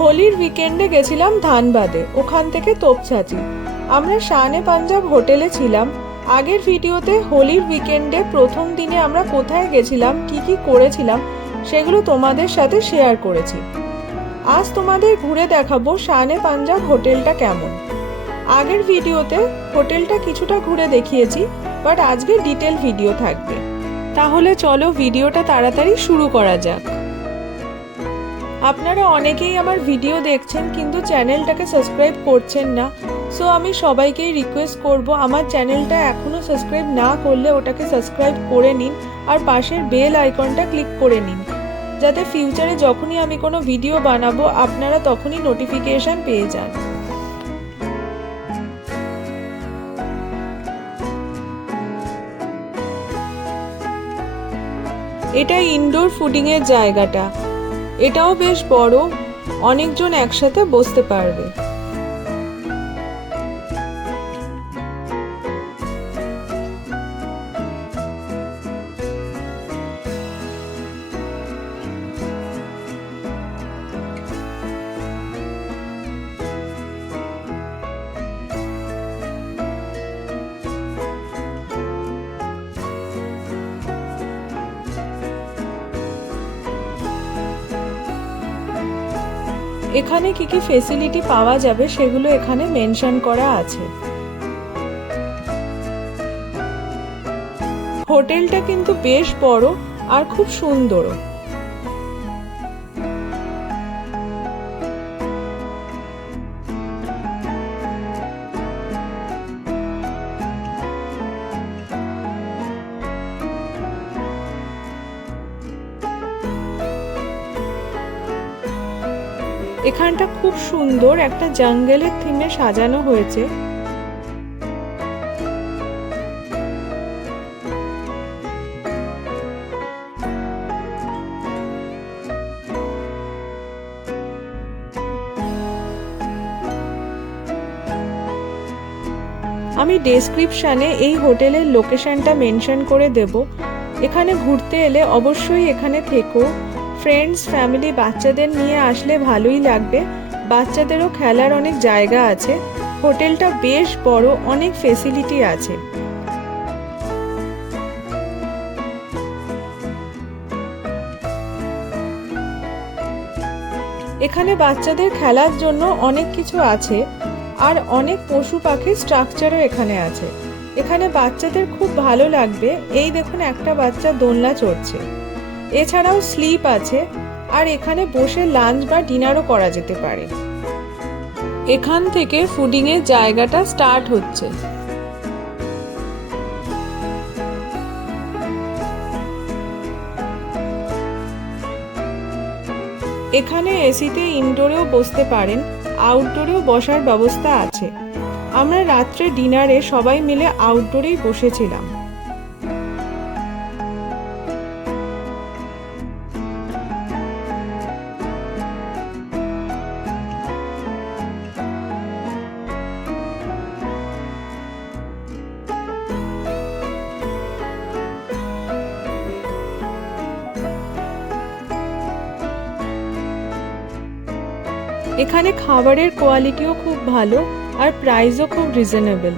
হোলির উইকেন্ডে গেছিলাম ধানবাদে, ওখান থেকে তোপচাঁচি। আমরা শান-এ পাঞ্জাব হোটেলে ছিলাম। আগের ভিডিওতে হোলির উইকেন্ডে প্রথম দিনে আমরা কোথায় গেছিলাম, কি করেছিলাম সেগুলো তোমাদের সাথে শেয়ার করেছি। আজ তোমাদের ঘুরে দেখাবো শান-এ পাঞ্জাব হোটেলটা কেমন। আগের ভিডিওতে হোটেলটা কিছুটা ঘুরে দেখিয়েছি, বাট আজকে ডিটেল ভিডিও থাকবে। তাহলে চলো ভিডিওটা তাড়াতাড়ি শুরু করা যাক। আপনারা অনেকেই আমার ভিডিও দেখছেন কিন্তু চ্যানেলটাকে সাবস্ক্রাইব করছেন না, সো আমি সবাইকেই রিকোয়েস্ট করব আমার চ্যানেলটা এখনও সাবস্ক্রাইব না করলে ওটাকে সাবস্ক্রাইব করে নিন আর পাশের বেল আইকনটা ক্লিক করে নিন, যাতে ফিউচারে যখনই আমি কোনো ভিডিও বানাবো আপনারা তখনই নোটিফিকেশন পেয়ে যান। এটা ইনডোর ফুডিংয়ের জায়গাটা, এটাও বেশ বড়, অনেকজন একসাথে বসতে পারবে। এখানে কি ফেসিলিটি পাওয়া যাবে সেগুলো এখানে মেনশন করা আছে। হোটেলটা কিন্তু বেশ বড় আর খুব সুন্দর। এখানটা খুব সুন্দর একটা জঙ্গলের থিমে সাজানো হয়েছে। আমি ডেসক্রিপশনে এই হোটেলের লোকেশনটা মেনশন করে দেব। এখানে ঘুরতে এলে অবশ্যই এখানে থেকো। ফ্রেন্ডস, ফ্যামিলি, বাচ্চাদের নিয়ে আসলে ভালোই লাগবে। বাচ্চাদেরও খেলার অনেক জায়গা আছে। হোটেলটা বেশ বড়, অনেক ফেসিলিটি আছে। এখানে বাচ্চাদের খেলার জন্য অনেক কিছু আছে আর অনেক পশু পাখির স্ট্রাকচারও এখানে আছে। এখানে বাচ্চাদের খুব ভালো লাগবে। এই দেখুন, একটা বাচ্চা দোলনা চড়ছে। এছাড়াও স্লিপ আছে আর এখানে বসে লাঞ্চ বা ডিনারও করা যেতে পারে। এখান থেকে ফুডিংয়ের জায়গাটা স্টার্ট হচ্ছে। এখানে এসিতে ইনডোরেও বসতে পারেন, আউটডোরেও বসার ব্যবস্থা আছে। আমরা রাত্রে ডিনারে সবাই মিলে আউটডোরেই বসেছিলাম। এখানে খাবারের কোয়ালিটিও খুব ভালো আর প্রাইসও খুব রিজনেবল।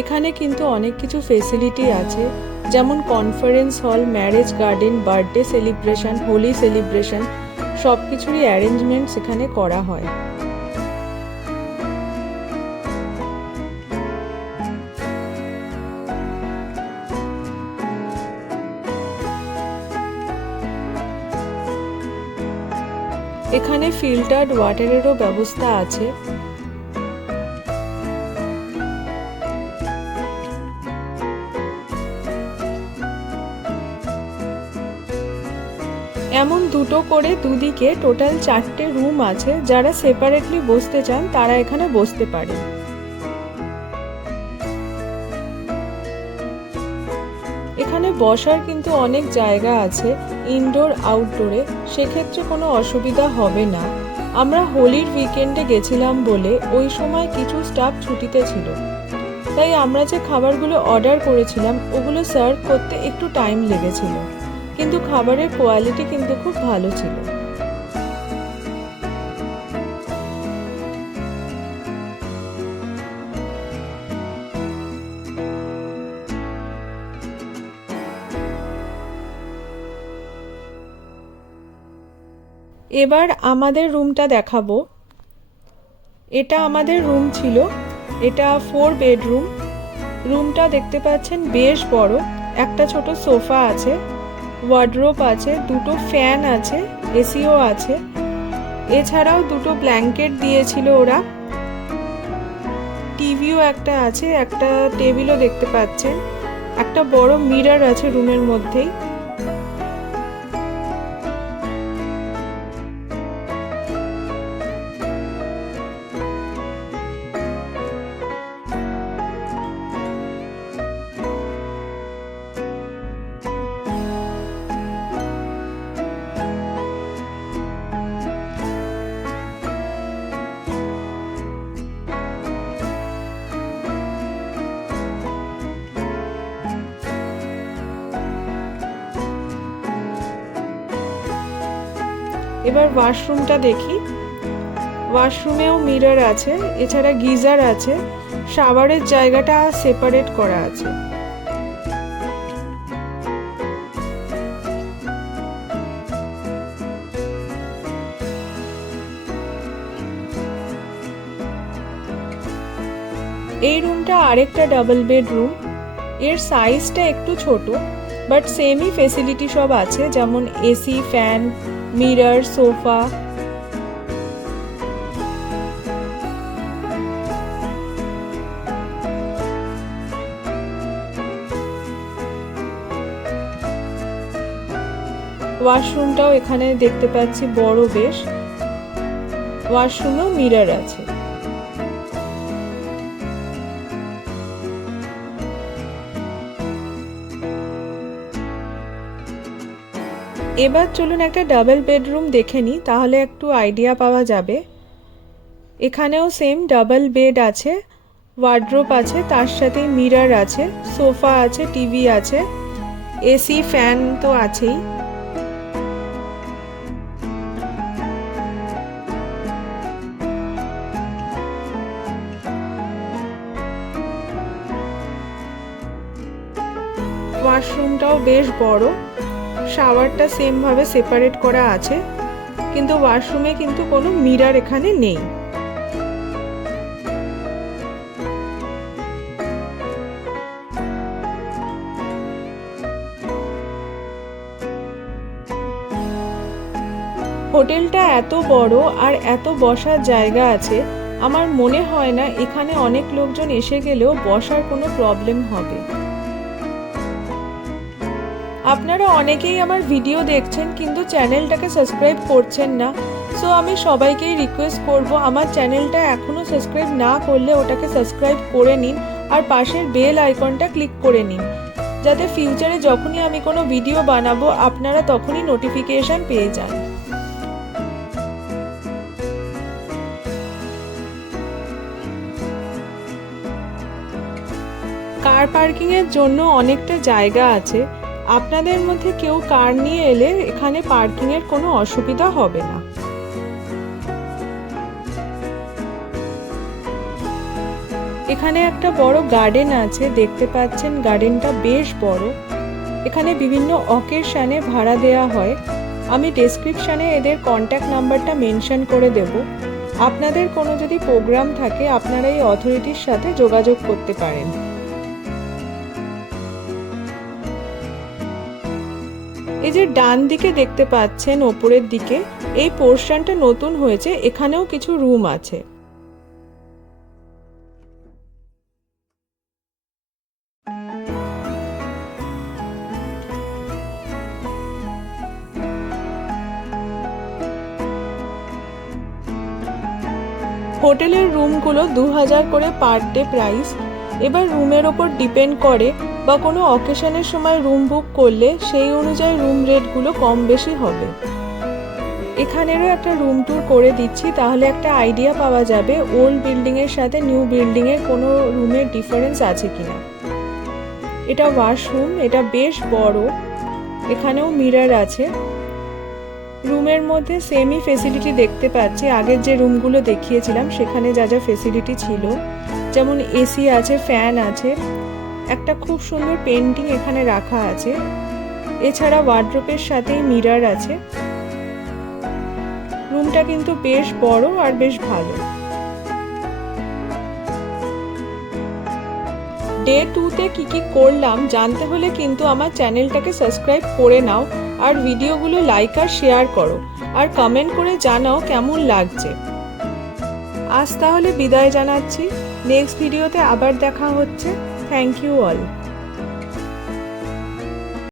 এখানে কিন্তু অনেক কিছু ফেসিলিটি আছে, যেমন conference hall, marriage garden, birthday celebration, Holi celebration, সব কিছুরই অ্যারেঞ্জমেন্টস এখানে করা হয়। এখানে ফিল্টার্ড ওয়াটারেরও ব্যবস্থা আছে। এমন দুটো করে দুদিকে টোটাল 4টে রুম আছে। যারা সেপারেটলি বসতে চান তারা এখানে বসতে পারেন। এখানে বসার কিন্তু অনেক জায়গা আছে ইনডোর আউটডোরে, সেক্ষেত্রে কোনো অসুবিধা হবে না। আমরা হোলির উইকেন্ডে গেছিলাম বলে ওই সময় কিছু স্টাফ ছুটিতে ছিল, তাই আমরা যে খাবারগুলো অর্ডার করেছিলাম ওগুলো সার্ভ করতে একটু টাইম লেগেছিল। কিন্তু খাবারের কোয়ালিটি কিন্তু খুব ভালো ছিল। এবার আমাদের রুমটা দেখাবো। এটা আমাদের রুম ছিল, এটা 4 বেডরুম। রুমটা দেখতে পাচ্ছেন বেশ বড়। একটা ছোট সোফা আছে, ওয়ার্ডরোব আছে, দুটো ফ্যান আছে, এসিও আছে। এছাড়াও দুটো ব্ল্যাঙ্কেট দিয়েছিল ওরা। টিভিও একটা আছে, একটা টেবিলও দেখতে পাচ্ছেন। একটা বড় মিরর আছে রুমের মধ্যেই। এবার ওয়াশরুমটা দেখি। ওয়াশরুমেও মিরর আছে, এছাড়া গিজার আছে, শাওয়ারের জায়গাটা সেপারেট করা আছে। এই রুমটা আরেকটা ডাবল বেডরুম। এর সাইজটা একটু ছোট, বাট সেমই ফেসিলিটি সব আছে, যেমন এসি, ফ্যান, মিরর, সোফা। ওয়াশরুমটাও এখানে দেখতে পাচ্ছি বড় বেশ। ওয়াশরুমেও মিরর আছে। এবার চলুন একটা ডাবল বেডরুম দেখে নিই, তাহলে একটু আইডিয়া পাওয়া যাবে। এখানেও সেম ডাবল বেড আছে, ওয়ার্ডরোব আছে, তার সাথে মিরর আছে, সোফা আছে, টিভি আছে, এসি, ফ্যান তো আছেই। ওয়াশরুমটাও বেশ বড়। শাওয়ারটা সেম ভাবে সেপারেট করা আছে, কিন্তু ওয়াশরুমে কিন্তু কোনো মিরর এখানে নেই। হোটেলটা এত বড় আর এত বসার জায়গা আছে, আমার মনে হয় না এখানে অনেক লোকজন এসে গেলেও বসার কোনো প্রবলেম হবে। আপনারা অনেকেই আমার ভিডিও দেখছেন কিন্তু চ্যানেলটাকে সাবস্ক্রাইব করছেন না। সো আমি সবাইকেই রিকোয়েস্ট করব, আমার চ্যানেলটা এখনও সাবস্ক্রাইব না করলে ওটাকে সাবস্ক্রাইব করে নিন আর পাশের বেল আইকনটা ক্লিক করে নিন, যাতে ফিউচারে যখনই আমি কোনো ভিডিও বানাবো আপনারা তখনই নোটিফিকেশন পেয়ে যান। কার পার্কিংয়ের জন্য অনেকটা জায়গা আছে। আপনাদের মধ্যে কেউ কার নিয়ে এলে এখানে পার্কিংয়ের কোনো অসুবিধা হবে না। এখানে একটা বড় গার্ডেন আছে, দেখতে পাচ্ছেন গার্ডেনটা বেশ বড়। এখানে বিভিন্ন অকেশনে ভাড়া দেওয়া হয়। আমি ডেসক্রিপশনে এদের কন্ট্যাক্ট নাম্বারটা মেনশন করে দেব। আপনাদের কোনো যদি প্রোগ্রাম থাকে আপনারা এই অথরিটির সাথে যোগাযোগ করতে পারেন। এই যে ডান দিকে দেখতে পাচ্ছেন ওপরের দিকে, এই পোর্শনটা নতুন হয়েছে, এখানেও কিছু রুম আছে। হোটেলের রুমগুলো 2000 করে পার ডে প্রাইস। এবার রুমের ওপর ডিপেন্ড করে, বা কোনো অকেশনের সময় রুম বুক করলে সেই অনুযায়ী রুম রেটগুলো কম বেশি হবে। এখানেরও একটা রুম ট্যুর করে দিচ্ছি, তাহলে একটা আইডিয়া পাওয়া যাবে ওল্ড বিল্ডিংয়ের সাথে নিউ বিল্ডিংয়ের কোনো রুমের ডিফারেন্স আছে কিনা। এটা ওয়াশরুম, এটা বেশ বড়। এখানেও মিরর আছে। রুমের মধ্যে সেমই ফেসিলিটি দেখতে পাচ্ছি আগের যে রুমগুলো দেখিয়েছিলাম সেখানে যা যা ফেসিলিটি ছিল, যেমন এসি আছে, ফ্যান আছে, একটা খুব সুন্দর পেন্টিং এখানে রাখা আছে। এছাড়া ওয়ার্ড্রোবের সাথেই মিরর আছে। রুমটা কিন্তু বেশ বড় আর বেশ ভালো। ডে 2-তে কি করলাম জানতে হলে কিন্তু আমার চ্যানেলটাকে সাবস্ক্রাইব করে নাও, আর ভিডিওগুলো লাইক আর শেয়ার করো, আর কমেন্ট করে জানাও কেমন লাগছে। আজ তাহলে বিদায় জানাচ্ছি, নেক্সট ভিডিওতে আবার দেখা হচ্ছে। Thank you all.